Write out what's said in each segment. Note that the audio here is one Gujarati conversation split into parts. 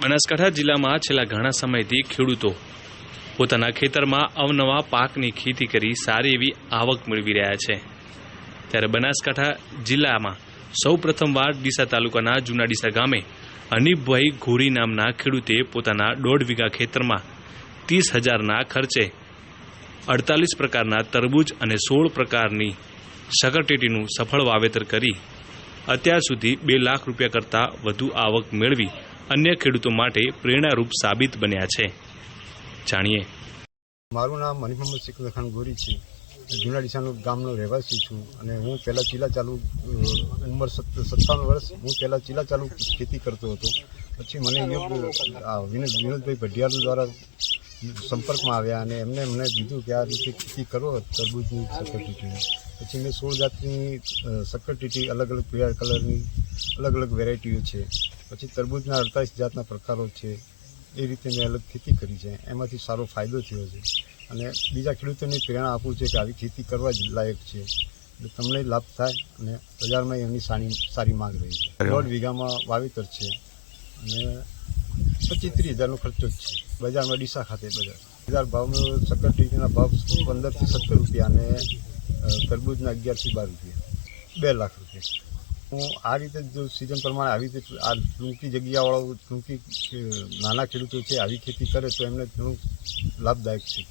બનાસકાંઠા જિલ્લામાં છેલ્લા ઘણા સમયથી ખેડૂતો પોતાના ખેતરમાં અવનવા પાકની ખેતી કરી સારી એવી આવક મેળવી રહ્યા છે। ત્યારે બનાસકાંઠા જિલ્લામાં સૌ પ્રથમવાર ડીસા તાલુકાના જૂના ડીસા ગામે હનીફભાઈ ઘોરી નામના ખેડૂતે પોતાના 1.5 વીઘા ખેતરમાં 30,000ના ખર્ચે 48 પ્રકારના તરબૂચ અને 16 પ્રકારની શકરટેટીનું સફળ વાવેતર કરી અત્યાર સુધી 2 લાખ રૂપિયા કરતાં વધુ આવક મેળવી અન્ય ખેડૂતો માટે પ્રેરણારૂપ સાબિત બન્યા છે। જાણીએ। મારું નામ હનીફ મોહમ્મદ શેખુલ્લા ખાન ગોરી છે। જૂના ડીસાનો ગામનો રહેવાસી છું અને હું પહેલાં ચીલા ચાલુ ઉંમર 57 વર્ષ હું પહેલાં ચીલા ચાલુ ખેતી કરતો હતો। પછી મને વિનોદભાઈ ભઢિયાર દ્વારા સંપર્કમાં આવ્યા અને એમને મને કીધું કે આ રીતે ખેતી કરો તરબૂચની શકરટેટીની। પછી મેં 16 જાતની શકરટેટી અલગ અલગ પીળા કલરની અલગ અલગ વેરાયટીઓ છે। પછી તરબૂચના 48 જાતના પ્રકારો છે। એ રીતે મેં અલગ ખેતી કરી છે, એમાંથી સારો ફાયદો થયો છે અને બીજા ખેડૂતોને પ્રેરણા આપું છે કે આવી ખેતી કરવા જ લાયક છે, એટલે તમને લાભ થાય અને બજારમાં એની સારી માંગ રહી છે। 1.5 વીઘામાં વાવેતર છે અને 25-30 હજારનો ખર્ચો જ છે। બજારમાં ડીસા ખાતે બજાર ભાવનો શકરટેટીના ભાવ 15 થી 17 રૂપિયા અને તરબૂચના 11 થી 12 રૂપિયા, 2 લાખ રૂપિયા। હું આ રીતે જો સિઝન પ્રમાણે આવી રીતે આ ટૂંકી જગ્યાવાળો ટૂંકી નાના ખેડૂતો છે આવી ખેતી કરે તો એમને ઘણું લાભદાયક છે।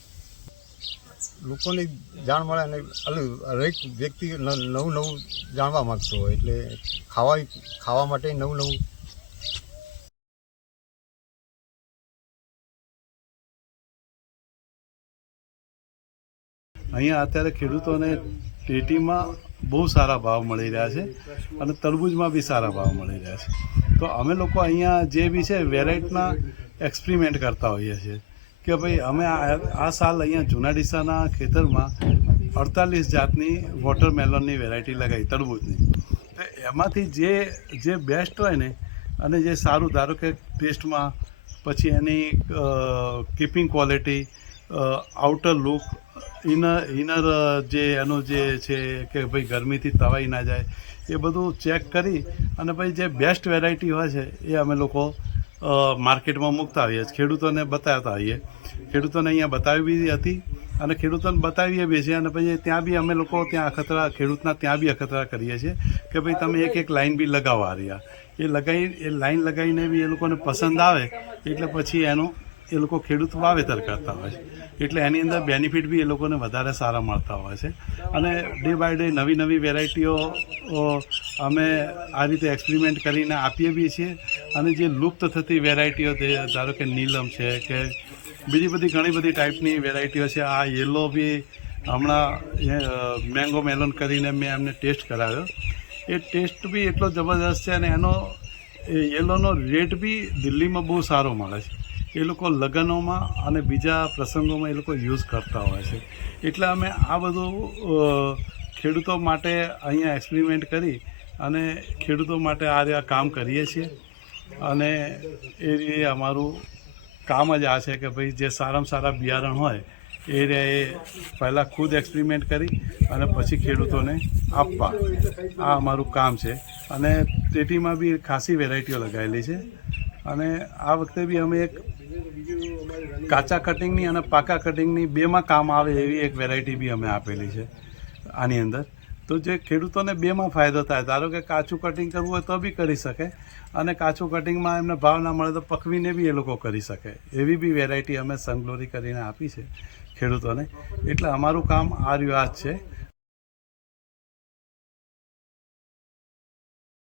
લોકોને જાણ મળે અને દરેક વ્યક્તિ નવું જાણવા માગતો હોય એટલે ખાવા માટે નવું અહીંયા અત્યારે ખેડૂતોને ટેટીમાં બહુ સારા ભાવ મળી રહ્યા છે અને તરબૂચમાં બી સારા ભાવ મળી રહ્યા છે। તો અમે લોકો અહીંયા જે બી છે વેરાયટીના એક્સપેરિમેન્ટ કરતા હોઈએ છીએ કે ભાઈ અમે આ સાલ અહીંયા જૂના ડીસાના ખેતરમાં 48 જાતની વોટરમેલોનની વેરાયટી લગાવી તરબૂચની। તો એમાંથી જે બેસ્ટ હોય ને અને જે સારું ધારો કે ટેસ્ટમાં, પછી એની keeping quality, outer look, inner જે એનું જે છે કે ભાઈ ગરમીથી તવાઈ ના જાય એ બધું ચેક કરી અને ભાઈ જે બેસ્ટ વેરાયટી હોય છે એ અમે લોકો માર્કેટમાં મૂકતા હોઈએ, ખેડૂતોને બતાવતા હોઈએ। ખેડૂતોને અહીંયા બતાવી બી હતી અને ખેડૂતોને બતાવીએ બી છીએ અને પછી ત્યાં બી અમે લોકો ત્યાં અખતરા ખેડૂતના ત્યાં બી અખતરા કરીએ છીએ કે ભાઈ તમે એક લાઈન બી લગાવવા રહ્યા એ લાઈન લગાવીને બી એ લોકોને પસંદ આવે એટલે પછી એનું એ લોકો ખેડૂત વાવેતર કરતા હોય છે, એટલે એની અંદર બેનિફિટ બી એ લોકોને વધારે સારા મળતા હોય છે। અને ડે બાય ડે નવી વેરાયટીઓ અમે આ રીતે એક્સપેરિમેન્ટ કરીને આપીએ બી છીએ અને જે લુપ્ત થતી વેરાયટીઓ ધારો કે નીલમ છે કે બીજી બધી ઘણી બધી ટાઈપની વેરાયટીઓ છે। આ યેલો બી હમણાં મેંગો મેલોન કરીને મેં એમને ટેસ્ટ કરાવ્યો, એ ટેસ્ટ બી એટલો જબરદસ્ત છે અને એનો યેલોનો રેટ બી દિલ્હીમાં બહુ સારો મળે છે। એ લોકો લગ્નોમાં અને બીજા પ્રસંગોમાં એ લોકો યુઝ કરતા હોય છે, એટલે અમે આ બધું ખેડૂતો માટે અહીંયા એક્સપેરિમેન્ટ કરી અને ખેડૂતો માટે આ કામ કરીએ છીએ અને એ અમારું કામ જ આ છે કે ભાઈ જે સારામાં સારા બિયારણ હોય એ પહેલાં ખુદ એક્સપેરિમેન્ટ કરી અને પછી ખેડૂતોને આપવા, આ અમારું કામ છે। અને ટેટીમાં બી ખાસી વેરાયટીઓ લગાવેલી છે અને આ વખતે બી અમે એક કાચા કટિંગની અને પાકા કટિંગની બેમાં કામ આવે એવી એક વેરાયટી બી અમે આપેલી છે આની અંદર। તો જે ખેડૂતોને બેમાં ફાયદો થાય, ધારો કે કાચું કટિંગ કરવું હોય તો બી કરી શકે અને કાચું કટિંગમાં એમને ભાવ ના મળે તો પકવીને બી એ લોકો કરી શકે, એવી બી વેરાયટી અમે સનગ્લોરી કરીને આપી છે ખેડૂતોને। એટલે અમારું કામ આ રહ્યું આ જ છે